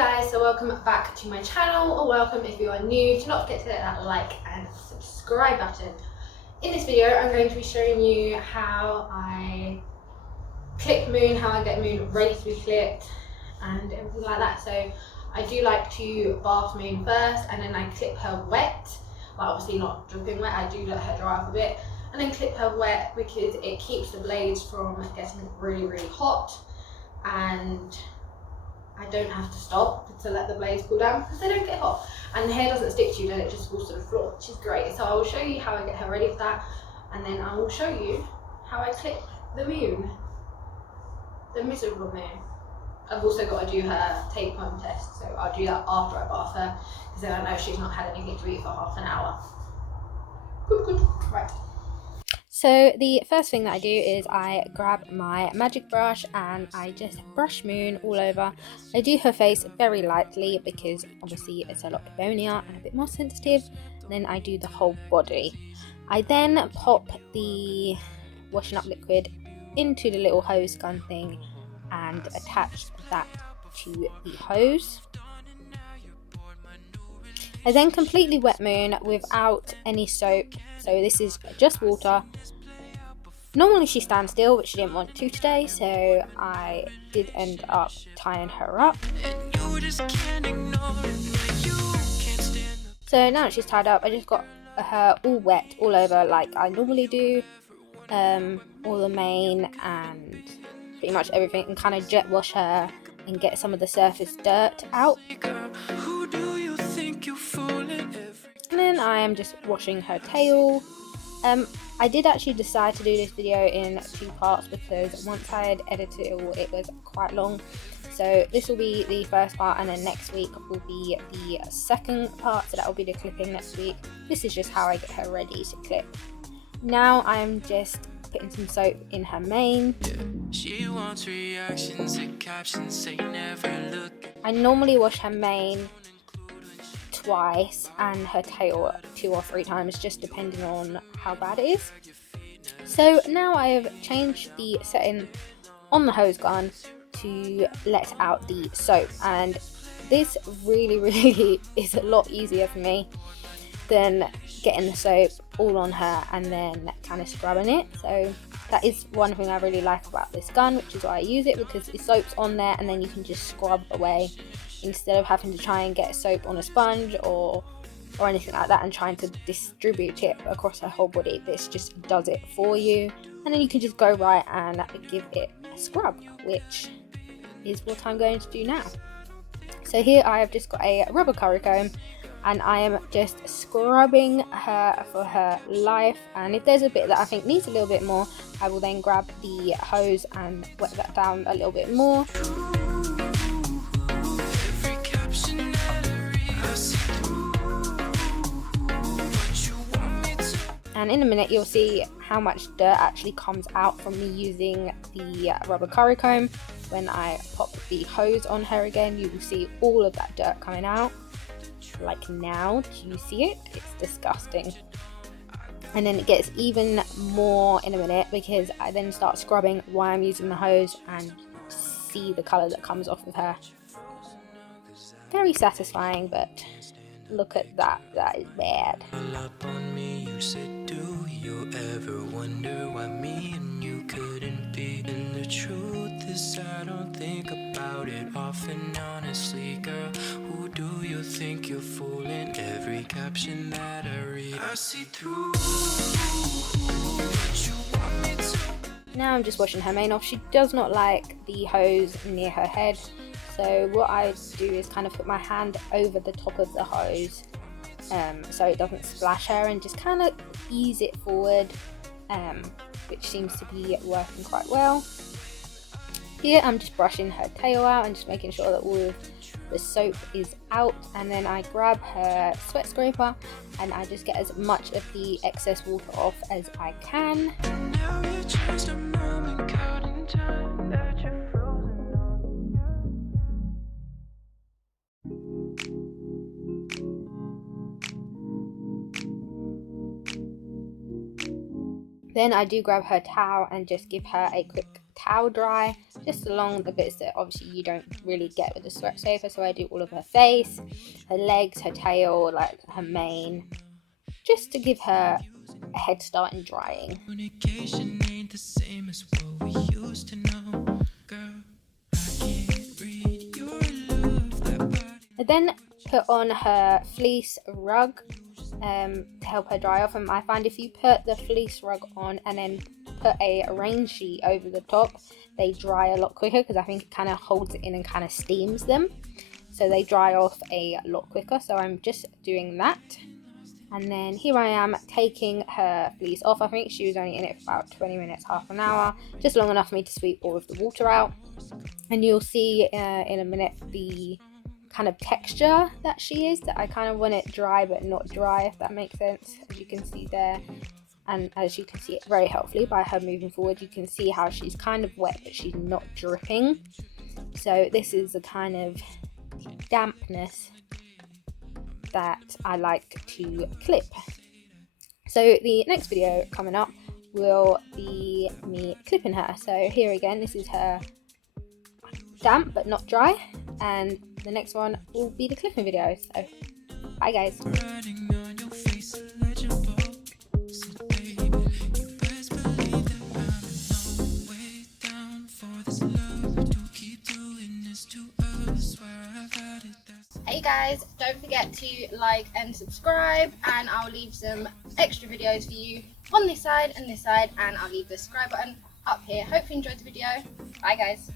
guys, so welcome back to my channel, or welcome if you are new. Do not forget to hit that like and subscribe button. In this video I'm going to be showing you how I clip Moon, how I get Moon ready to be clipped and everything like that. So I do like to bath Moon first and then I clip her wet, but obviously not dripping wet. I do let her dry off a bit and then clip her wet because it keeps the blades from getting really hot, and I don't have to stop to let the blades cool down because they don't get hot and the hair doesn't stick to you, then it just falls to the floor, which is great. So I will show you how I get her ready for that, and then I will show you how I clip the Moon, the miserable Moon. I've also got to do her tapeworm test, so I'll do that after I bath her because then I know she's not had anything to eat for half an hour. Good. Right. So the first thing that I do is I grab my magic brush and I just brush Moon all over. I do her face very lightly because obviously it's a lot bonier and a bit more sensitive. Then I do the whole body. I then pop the washing up liquid into the little hose gun thing and attach that to the hose. I then completely wet Moon without any soap, so this is just water. Normally she stands still, but she didn't want to today, so I did end up tying her up. So now that she's tied up, I just got her all wet all over like I normally do, all the mane and pretty much everything, and kind of jet wash her and get some of the surface dirt out. And then I am just washing her tail. I did actually decide to do this video in two parts because once I had edited it all, it was quite long. So this will be the first part, and then next week will be the second part, so that will be the clipping next week. This is just how I get her ready to clip. Now I'm just putting some soap in her mane. She wants reactions to captions, say never look. I normally wash her mane twice and her tail 2 or 3 times, just depending on how bad it is. So now I have changed the setting on the hose gun to let out the soap, and this really is a lot easier for me than getting the soap all on her and then kind of scrubbing it. So that is one thing I really like about this gun, which is why I use it, because the soap's on there and then you can just scrub away instead of having to try and get soap on a sponge or anything like that and trying to distribute it across her whole body. This just does it for you, and then you can just go right and give it a scrub, which is what I'm going to do now. So here I have just got a rubber curry comb and I am just scrubbing her for her life, and if there's a bit that I think needs a little bit more, I will then grab the hose and wet that down a little bit more. And in a minute you'll see how much dirt actually comes out from me using the rubber curry comb. When I pop the hose on her again, you will see all of that dirt coming out. Like now, do you see it? It's disgusting. And then it gets even more in a minute because I then start scrubbing while I'm using the hose and see the colour that comes off of her. Very satisfying, but look at that, that is bad. Do you ever wonder why me and you couldn't be? And the truth is I don't think about it often, honestly, girl. Who do you think you're fooling? Every caption that I read, I see through. Now I'm just washing her mane off. She does not like the hose near her head, so what I do is kind of put my hand over the top of the hose so it doesn't splash her, and just kind of ease it forward, which seems to be working quite well. Here I'm just brushing her tail out and just making sure that all of the soap is out, and then I grab her sweat scraper and I just get as much of the excess water off as I can. Then I do grab her towel and just give her a quick towel dry, just along the bits that obviously you don't really get with the sweat saver. So I do all of her face, her legs, her tail, like her mane, just to give her a head start in drying. I then put on her fleece rug to help her dry off, and I find if you put the fleece rug on and then put a rain sheet over the top, they dry a lot quicker, because I think it kind of holds it in and kind of steams them, so they dry off a lot quicker. So I'm just doing that. And then here I am taking her fleece off. I think she was only in it for about 20 minutes, half an hour, just long enough for me to sweep all of the water out. And you'll see in a minute the kind of texture that she is, that I kind of want it dry but not dry, if that makes sense, as you can see there. And as you can see it very helpfully by her moving forward, you can see how she's kind of wet but she's not dripping. So this is the kind of dampness that I like to clip. So the next video coming up will be me clipping her. So here again, this is her damp but not dry, and the next one will be the clipping video. So bye guys. Hey guys, don't forget to like and subscribe, and I'll leave some extra videos for you on this side and this side, and I'll leave the subscribe button up here. Hope you enjoyed the video. Bye guys.